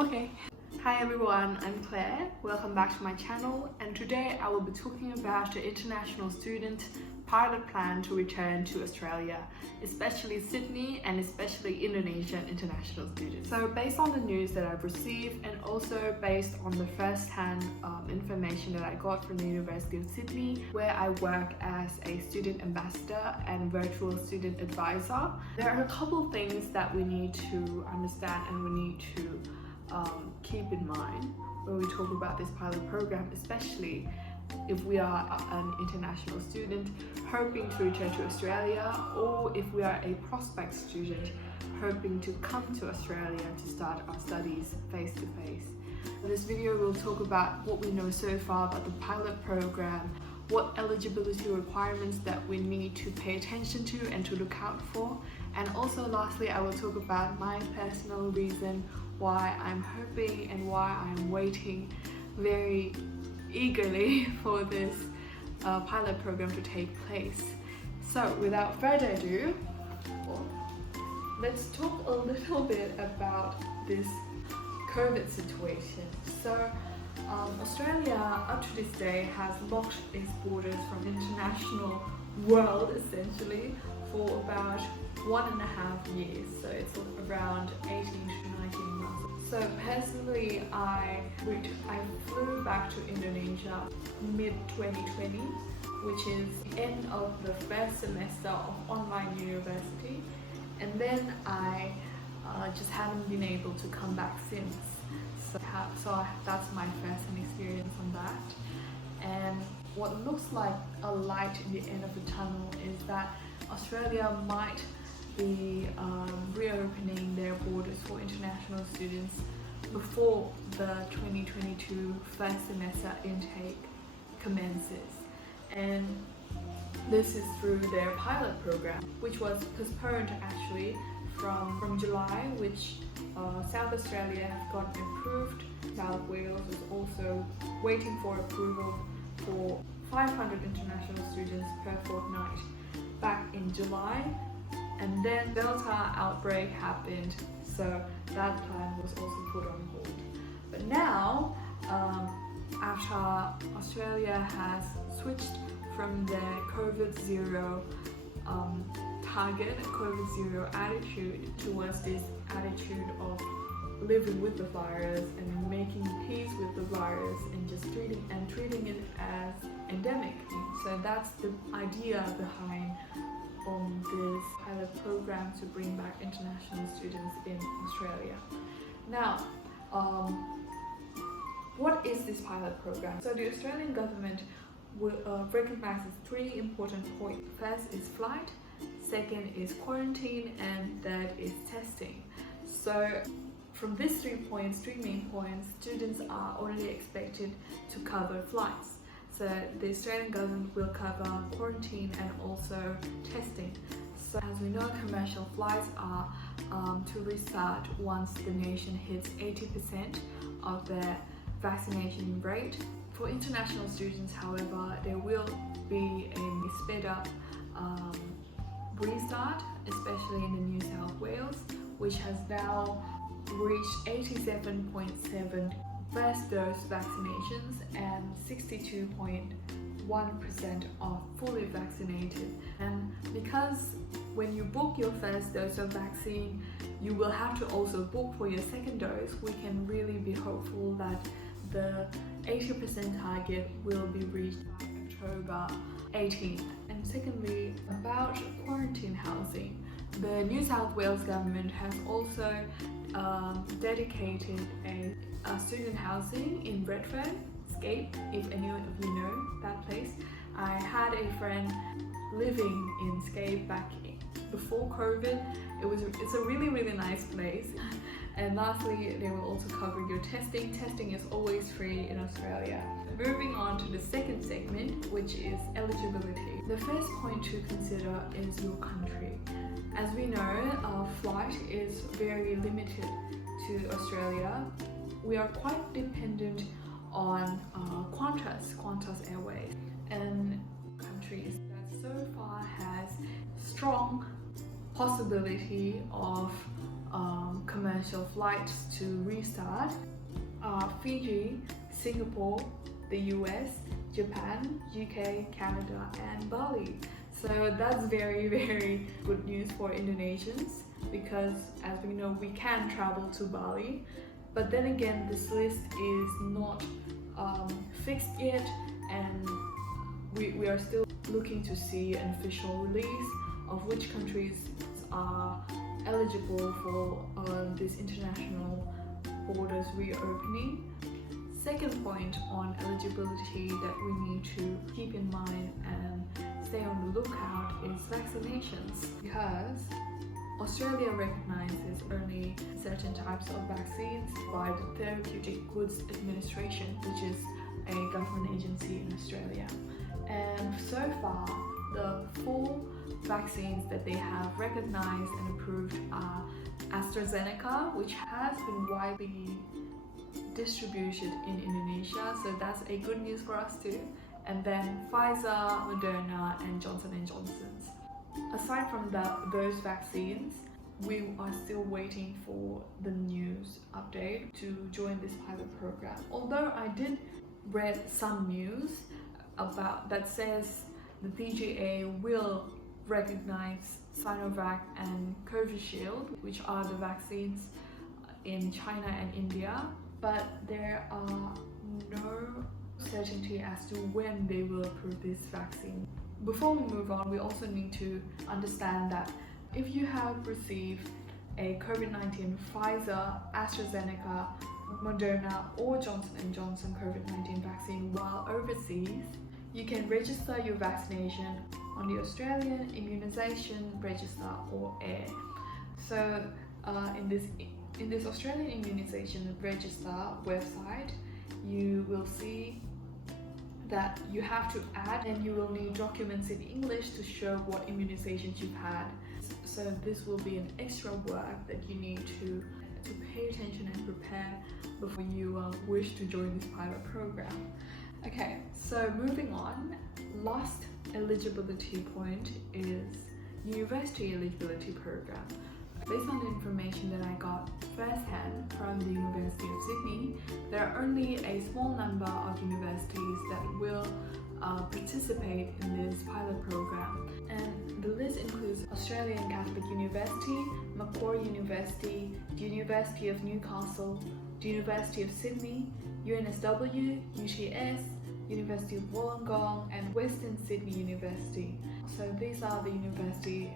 Okay. Hi everyone, I'm Claire. Welcome back to my channel, and today I will be talking about the international student pilot plan to return to Australia, especially Sydney and especially Indonesian international students. So based on the news that I've received and also based on the first-hand information that I got from the University of Sydney, where I work as a student ambassador and virtual student advisor, there are a couple of things that we need to understand and we need to keep in mind when we talk about this pilot program, especially if we are an international student hoping to return to Australia, or if we are a prospect student hoping to come to Australia to start our studies face to face. In this video we'll talk about what we know so far about the pilot program, what eligibility requirements that we need to pay attention to and to look out for, and also lastly I will talk about my personal reason why I'm hoping and why I'm waiting very eagerly for this pilot program to take place. So without further ado, let's talk a little bit about this COVID situation. So Australia up to this day has locked its borders from international world essentially for about 1.5 years, so it's around 18 to 19 months. So personally I flew back to Indonesia mid-2020, which is the end of the first semester of online university, and then I just haven't been able to come back since. So that's my first-hand experience on that. And what looks like a light in the end of the tunnel is that Australia might be reopening their borders for international students before the 2022 first semester intake commences. And this is through their pilot program, which was postponed actually from July, which South Australia have gotten approved. South Wales is also waiting for approval for 500 international students per fortnight back in July, and then Delta outbreak happened, so that plan was also put on hold. But now, after Australia has switched from their COVID-0 target, COVID-0 attitude towards this attitude of living with the virus and making peace with the virus and just treating it as endemic. So that's the idea behind this pilot program to bring back international students in Australia. Now, what is this pilot program? So the Australian government recognizes 3 important points. First is flight, second is quarantine, and third is testing. So from these 3 main points, students are only expected to cover flights. So the Australian government will cover quarantine and also testing. So as we know, commercial flights are to restart once the nation hits 80% of their vaccination rate. For international students, however, there will be a sped up restart, especially in the New South Wales, which has now reached 87.7 first dose vaccinations and 62.1% are fully vaccinated. And because when you book your first dose of vaccine, you will have to also book for your second dose, we can really be hopeful that the 80% target will be reached by October 18th. And secondly, about quarantine housing, the New South Wales government has also dedicated a student housing in Redfern, Scape, if any of you know that place. I had a friend living in Scape back before COVID. It's a really nice place. And lastly, they will also cover your testing. Testing is always free in Australia. Moving on to the second segment, which is eligibility. The first point to consider is your country. As we know, our flight is very limited to Australia. We are quite dependent on Qantas Airways, and countries that so far has strong possibility of commercial flights to restart are Fiji, Singapore, the US, Japan, UK, Canada and Bali. So that's very, very good news for Indonesians because as we know, we can travel to Bali. But then again, this list is not fixed yet, and we are still looking to see an official release of which countries are eligible for this international borders reopening. Second point on eligibility that we need to keep in mind and stay on the lookout is vaccinations, because Australia recognizes only certain types of vaccines by the Therapeutic Goods Administration, which is a government agency in Australia. And so far, the 4 vaccines that they have recognized and approved are AstraZeneca, which has been widely distributed in Indonesia, so that's a good news for us too. And then Pfizer, Moderna and Johnson & Johnson's. Aside from those vaccines, we are still waiting for the news update to join this pilot program. Although I did read some news about that says the TGA will recognize Sinovac and Covishield, which are the vaccines in China and India, but there are no certainty as to when they will approve this vaccine. Before we move on, we also need to understand that if you have received a COVID-19 Pfizer, AstraZeneca, Moderna or Johnson & Johnson COVID-19 vaccine while overseas, you can register your vaccination on the Australian Immunisation Register or AIR. So in this Australian Immunisation Register website, you will see that you have to add, and you will need documents in English to show what immunizations you've had. So this will be an extra work that you need to pay attention and prepare before you wish to join this pilot program. Okay, so moving on, last eligibility point is university eligibility program. Based on the information that I got firsthand from the University of Sydney, there are only a small number of universities that will participate in this pilot program. And the list includes Australian Catholic University, Macquarie University, the University of Newcastle, the University of Sydney, UNSW, UTS, University of Wollongong and Western Sydney University. So these are the universities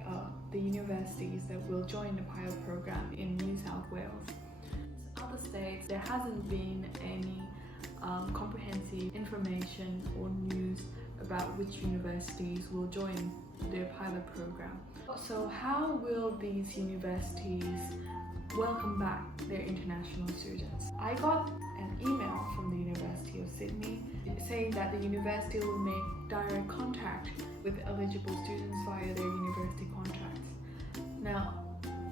that will join the pilot program in New South Wales. Other states, there hasn't been any comprehensive information or news about which universities will join their pilot program. So how will these universities welcome back their international students? I got an email from the University of Sydney saying that the university will make direct contact with eligible students via their university contracts. Now,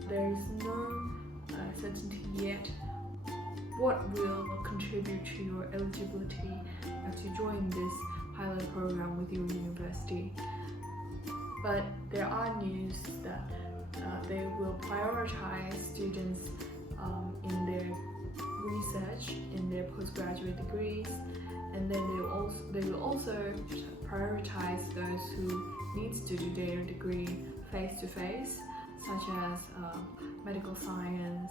there is no certainty yet what will contribute to your eligibility to join this pilot program with your university. But there are news that they will prioritize students in their research, in their postgraduate degrees, and then they will also prioritize those who needs to do their degree face-to-face, such as medical science,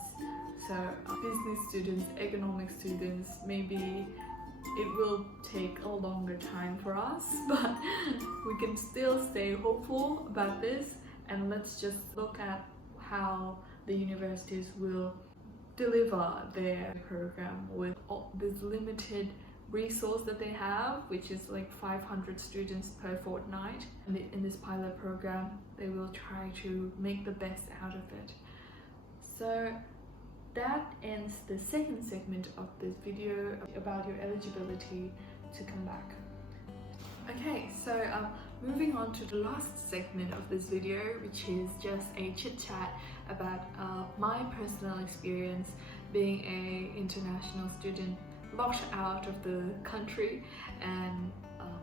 so business students, economic students. Maybe it will take a longer time for us, but we can still stay hopeful about this, and let's just look at how the universities will deliver their program with this limited resource that they have, which is like 500 students per fortnight. And in this pilot program, they will try to make the best out of it. So that ends the second segment of this video about your eligibility to come back. Okay, so moving on to the last segment of this video, which is just a chit-chat about my personal experience being an international student locked out of the country and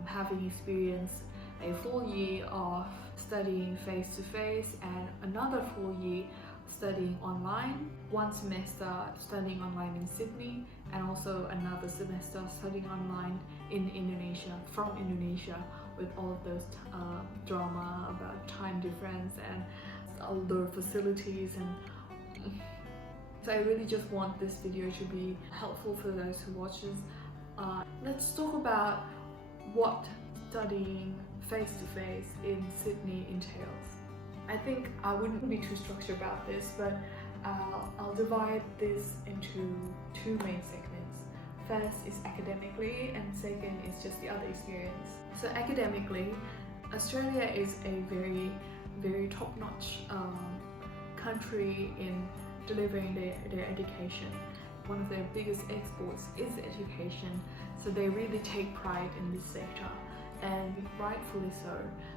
having experienced a full year of studying face-to-face and another full year studying online, one semester studying online in Sydney, and also another semester studying online in Indonesia, from Indonesia, with all of those drama about time difference and all the facilities. And so I really just want this video to be helpful for those who watches. Let's talk about what studying face-to-face in Sydney entails. I think I wouldn't be too structured about this, but I'll divide this into two main segments. First is academically, and second is just the other experience. So academically, Australia is a very, very top-notch country in delivering their education. One of their biggest exports is education, so they really take pride in this sector, and rightfully so,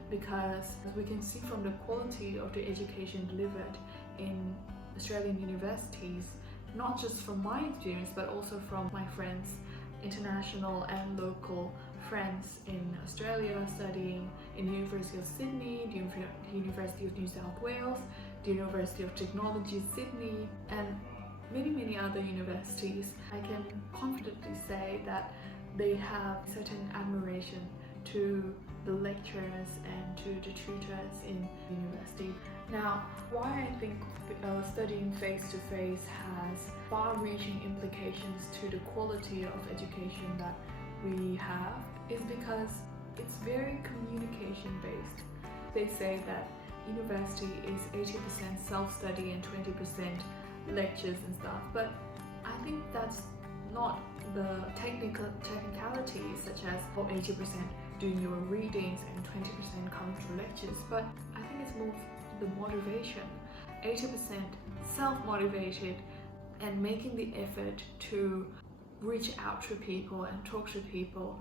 because as we can see from the quality of the education delivered in Australian universities, not just from my experience but also from my friends, international and local friends in Australia studying in the University of Sydney, the University of New South Wales, the University of Technology Sydney, and many other universities. I can confidently say that they have certain admiration to the lecturers and to the tutors in university. Now, why I think studying face-to-face has far-reaching implications to the quality of education that we have is because it's very communication-based. They say that university is 80% self-study and 20% lectures and stuff, but I think that's not the technicalities, such as 80% doing your readings and 20% coming through lectures, but I think it's more the motivation. 80% self-motivated and making the effort to reach out to people and talk to people.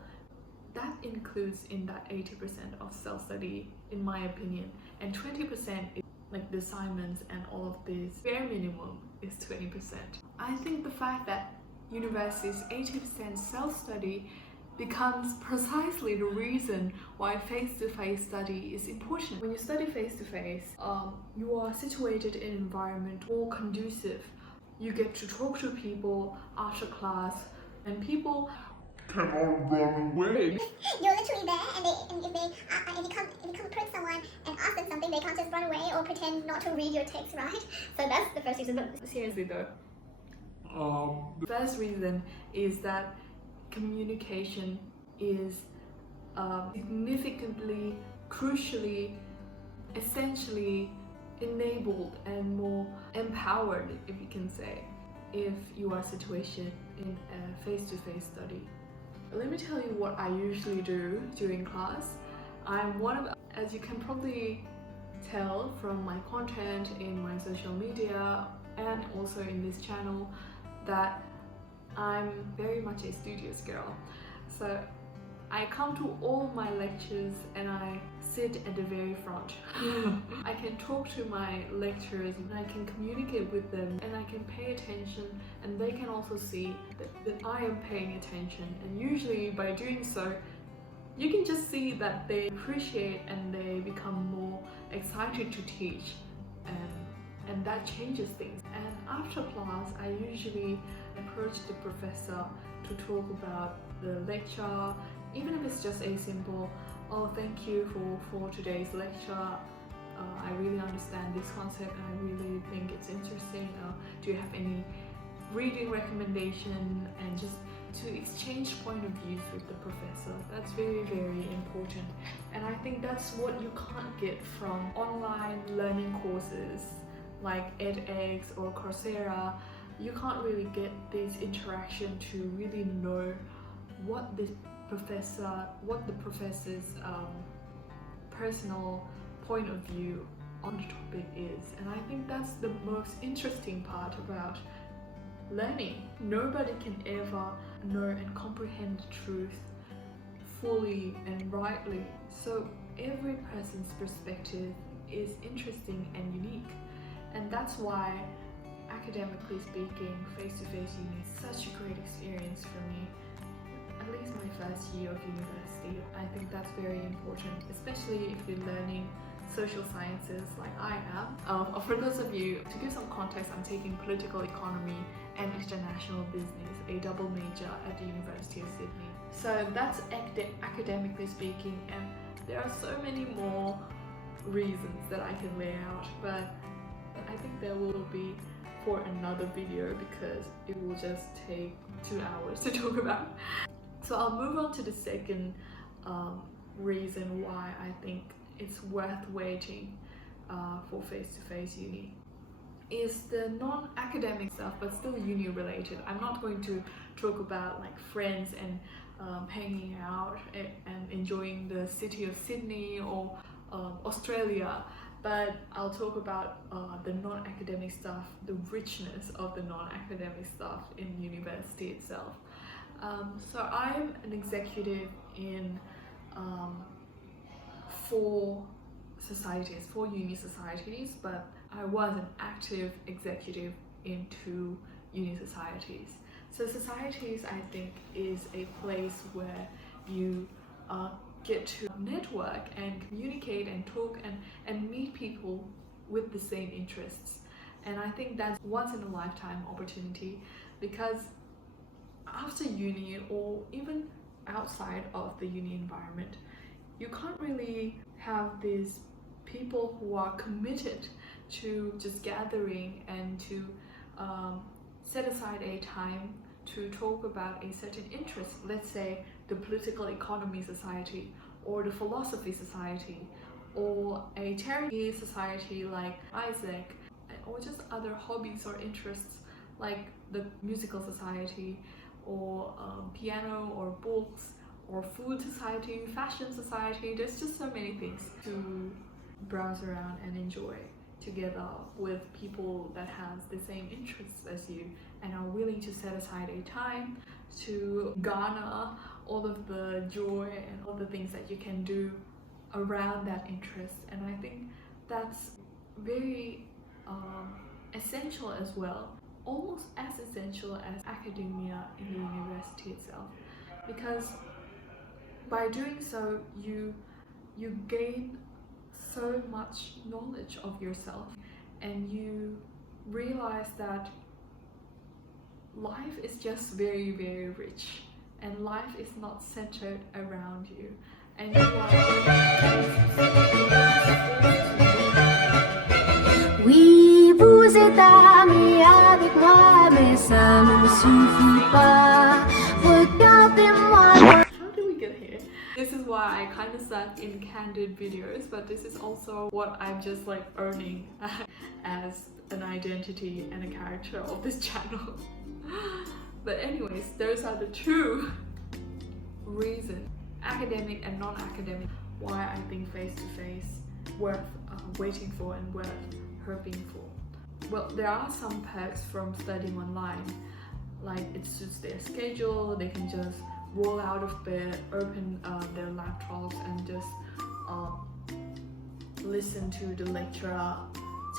That includes in that 80% of self-study, in my opinion, and 20% is like the assignments and all of this. Bare minimum is 20%. I think the fact that universities 80% self-study becomes precisely the reason why face-to-face study is important. When you study face-to-face, you are situated in an environment more conducive. You get to talk to people after class, and people cannot run away. You're literally there, and if you come approach someone and ask them something, they can't just run away or pretend not to read your text, right? So that's the first reason. But seriously though, the first reason is that communication is significantly, crucially, essentially enabled and more empowered, if you can say, if you are situated in a face-to-face study. Let me tell you what I usually do during class. I'm one of, as you can probably tell from my content in my social media and also in this channel, that I'm very much a studious girl. So I come to all my lectures and I sit at the very front. I can talk to my lecturers and I can communicate with them, and I can pay attention, and they can also see that I am paying attention. And usually by doing so, you can just see that they appreciate and they become more excited to teach, and that changes things. And after class, I usually approach the professor to talk about the lecture, even if it's just a simple, oh, thank you for today's lecture, I really understand this concept and I really think it's interesting, do you have any reading recommendation, and just to exchange point of views with the professor. That's very, very important, and I think that's what you can't get from online learning courses like edX or Coursera. You can't really get this interaction to really know what the professor's personal point of view on the topic is. And I think that's the most interesting part about learning. Nobody can ever know and comprehend the truth fully and rightly. So every person's perspective is interesting and unique. And that's why, academically speaking, face-to-face uni is such a great experience for me. At least my first year of university, I think that's very important, especially if you're learning social sciences like I am. For those of you, to give some context, I'm taking political economy and international business, a double major at the University of Sydney. So that's academically speaking, and there are so many more reasons that I can lay out, but I think there will be for another video because it will just take 2 hours to talk about. So I'll move on to the second reason why I think it's worth waiting for face-to-face uni. Is the non-academic stuff, but still uni related. I'm not going to talk about like friends and hanging out and enjoying the city of Sydney or Australia, but I'll talk about the non-academic stuff, the richness of the non-academic stuff in university itself. So I'm an executive in 4 societies, 4 uni societies, but I was an active executive in 2 uni societies. So societies, I think, is a place where you get to network and communicate and talk and meet people with the same interests. And I think that's once in a lifetime opportunity, because after uni or even outside of the uni environment, you can't really have these people who are committed to just gathering and to set aside a time to talk about a certain interest. Let's say the political economy society or the philosophy society or a charity society like Isaac, or just other hobbies or interests like the musical society or piano or books or food society, fashion society. There's just so many things to browse around and enjoy together with people that has the same interests as you and are willing to set aside a time to garner all of the joy and all the things that you can do around that interest. And I think that's very essential as well, almost as essential as academia in the university itself, because by doing so you gain so much knowledge of yourself, and you realize that life is just very, very rich, and life is not centered around you, and you are Oui, vous êtes amis avec moi, mais ça ne me suffit pas. Regardez-moi. How did we get here? This is why I kind of suck in candid videos, but this is also what I'm just like earning as an identity and a character of this channel. But anyways, those are the 2 reasons, academic and non-academic, why I think face-to-face worth waiting for and worth hoping for. Well, there are some perks from studying online, like it suits their schedule. They can just roll out of bed, open their laptops and just listen to the lecturer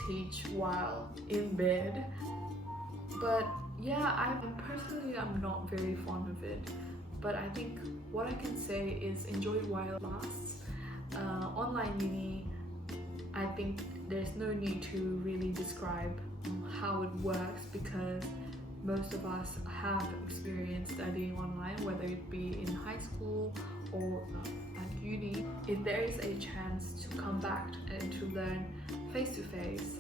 teach while in bed. But yeah, I'm not very fond of it, but I think what I can say is enjoy it while it lasts. Online uni, I think there's no need to really describe how it works, because most of us have experience studying online, whether it be in high school or at uni. If there is a chance to come back and to learn face-to-face,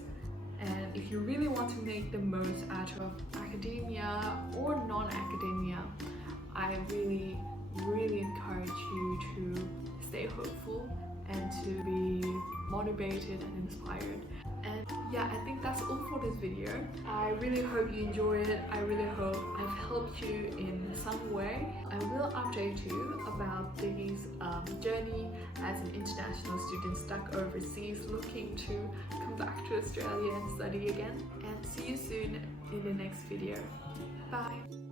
and if you really want to make the most out of academia or non-academia, I really, really encourage you to stay hopeful and to be motivated and inspired. And yeah, I think that's all for this video. I really hope you enjoyed it. I really hope I've helped you in some way. I will update you about this journey as an international student stuck overseas, looking to come back to Australia and study again. And see you soon in the next video. Bye!